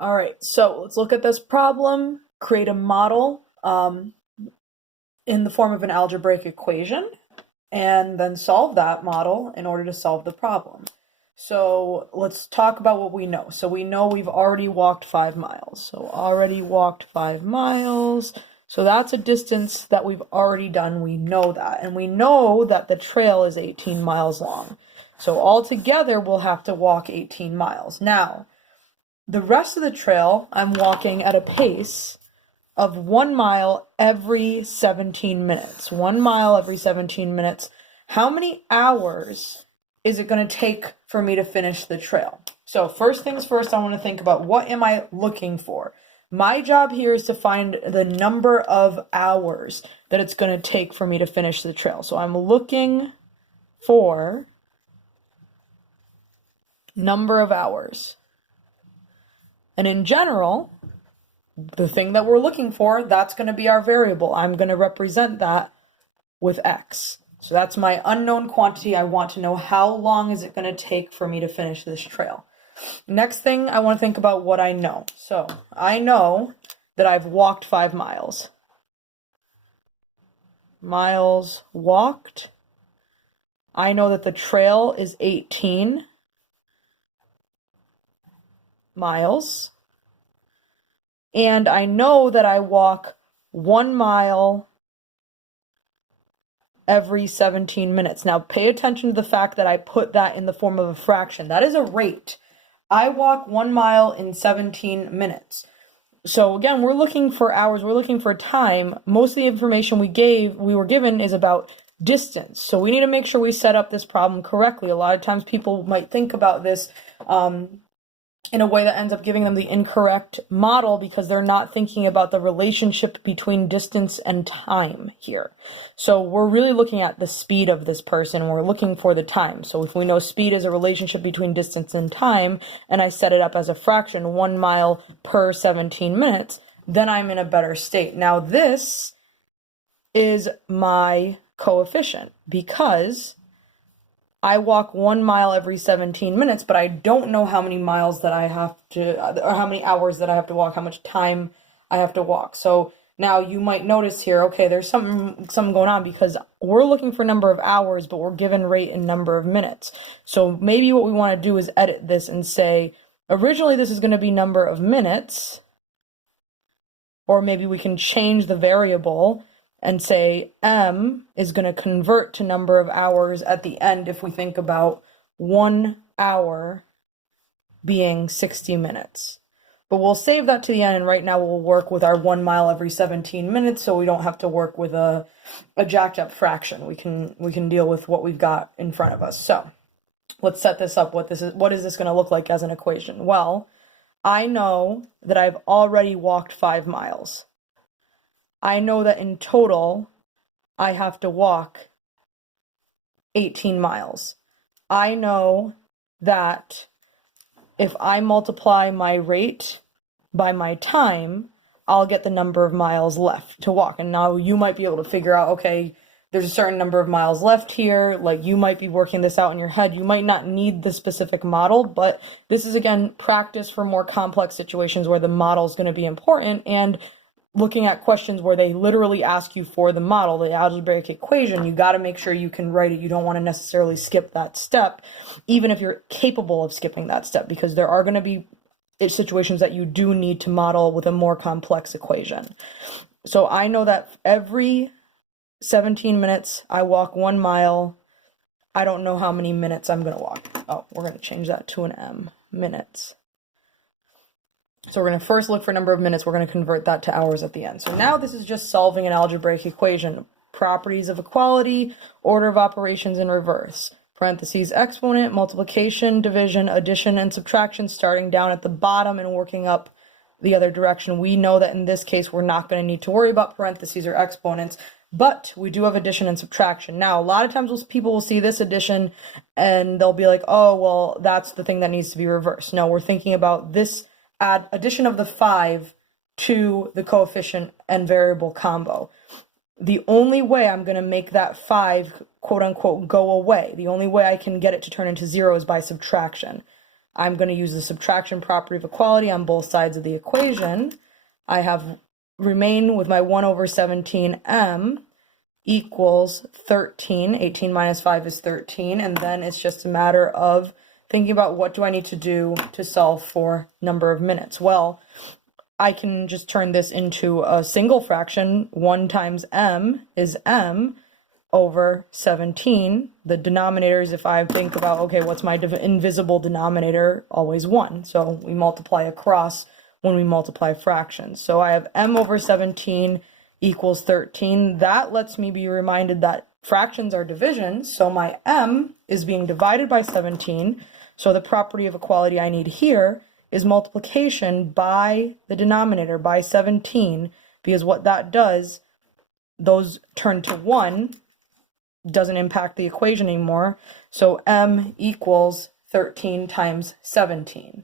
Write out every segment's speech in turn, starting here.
All right, so let's look at this problem, create a model in the form of an algebraic equation, and then solve that model in order to solve the problem. So let's talk about what we know. So we know we've already walked 5 miles. So already walked 5 miles. So that's a distance that we've already done. We know that. And we know that the trail is 18 miles long. So altogether, we'll have to walk 18 miles. Now, the rest of the trail, I'm walking at a pace of 1 mile every 17 minutes. 1 mile every 17 minutes. How many hours is it going to take for me to finish the trail? So first things first, I want to think about what am I looking for? My job here is to find the number of hours that it's going to take for me to finish the trail. So I'm looking for number of hours. And in general, the thing that we're looking for, that's going to be our variable. I'm going to represent that with x. So that's my unknown quantity. I want to know how long is it going to take for me to finish this trail. Next thing, I want to think about what I know. So I know that I've walked 5 miles. Miles walked. I know that the trail is 18 miles. And I know that I walk 1 mile every 17 minutes. Now pay attention to the fact that I put that in the form of a fraction. That is a rate. I walk 1 mile in 17 minutes. So again, we're looking for hours, we're looking for time. Most of the information we were given is about distance. So we need to make sure we set up this problem correctly. A lot of times people might think about this in a way that ends up giving them the incorrect model because they're not thinking about the relationship between distance and time here. So we're really looking at the speed of this person and we're looking for the time. So if we know speed is a relationship between distance and time, and I set it up as a fraction, 1 mile per 17 minutes, then I'm in a better state. Now this is my coefficient because I walk 1 mile every 17 minutes, but I don't know how many miles that I have to, or how many hours that I have to walk, how much time I have to walk. So now you might notice here, okay, there's something going on because we're looking for number of hours, but we're given rate and number of minutes. So maybe what we want to do is edit this and say, originally this is going to be number of minutes, or maybe we can change the variable and say m is going to convert to number of hours at the end if we think about 1 hour being 60 minutes. But we'll save that to the end, and right now we'll work with our 1 mile every 17 minutes so we don't have to work with a jacked up fraction. We can deal with what we've got in front of us. So let's set this up. What is this going to look like as an equation? Well, I know that I've already walked 5 miles. I know that in total, I have to walk 18 miles. I know that if I multiply my rate by my time, I'll get the number of miles left to walk. And now you might be able to figure out, okay, there's a certain number of miles left here. Like you might be working this out in your head. You might not need the specific model, but this is again, practice for more complex situations where the model is going to be important, and looking at questions where they literally ask you for the model, the algebraic equation, you got to make sure you can write it. You don't want to necessarily skip that step, even if you're capable of skipping that step, because there are going to be situations that you do need to model with a more complex equation. So I know that every 17 minutes, I walk 1 mile. I don't know how many minutes I'm going to walk. Oh, we're going to change that to an m, minutes. So we're going to first look for number of minutes. We're going to convert that to hours at the end. So now this is just solving an algebraic equation. Properties of equality, order of operations in reverse. Parentheses, exponent, multiplication, division, addition, and subtraction, starting down at the bottom and working up the other direction. We know that in this case, we're not going to need to worry about parentheses or exponents, but we do have addition and subtraction. Now, a lot of times people will see this addition and they'll be like, oh, well, that's the thing that needs to be reversed. No, we're thinking about this addition of the 5 to the coefficient and variable combo. The only way I'm going to make that 5, quote unquote, go away, the only way I can get it to turn into 0 is by subtraction. I'm going to use the subtraction property of equality on both sides of the equation. I have remain with my 1 over 17m equals 13. 18 minus 5 is 13. And then it's just a matter of thinking about what do I need to do to solve for number of minutes. Well, I can just turn this into a single fraction. 1 times m is m over 17. The denominators, if I think about, okay, what's my invisible denominator? Always 1. So we multiply across when we multiply fractions. So I have m over 17 equals 13. That lets me be reminded that fractions are divisions. So my m is being divided by 17. So the property of equality I need here is multiplication by the denominator, by 17, because what that does, those turn to 1, doesn't impact the equation anymore. So m equals 13 times 17.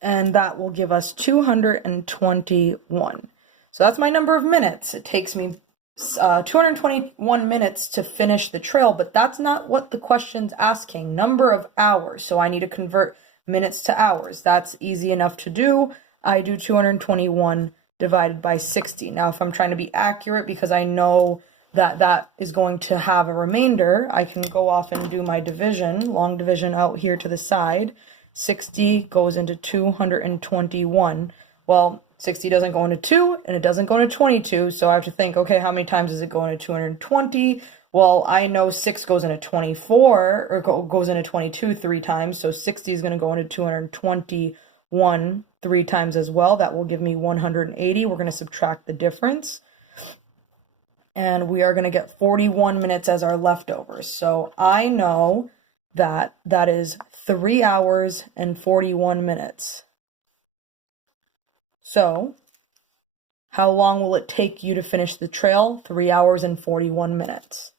And that will give us 221. So that's my number of minutes. It takes me 221 minutes to finish the trail, but that's not what the question's asking. Number of hours. So I need to convert minutes to hours. That's easy enough to do. I do 221 divided by 60. Now, if I'm trying to be accurate, because I know that that is going to have a remainder, I can go off and do my division, long division out here to the side. 60 goes into 221. Well, 60 doesn't go into 2, and it doesn't go into 22, so I have to think, okay, how many times does it go into 220? Well, I know 6 goes into 24, or goes into 22 3 times, so 60 is going to go into 221 3 times as well. That will give me 180. We're going to subtract the difference. And we are going to get 41 minutes as our leftovers. So I know that that is 3 hours and 41 minutes. So how long will it take you to finish the trail? 3 hours and 41 minutes.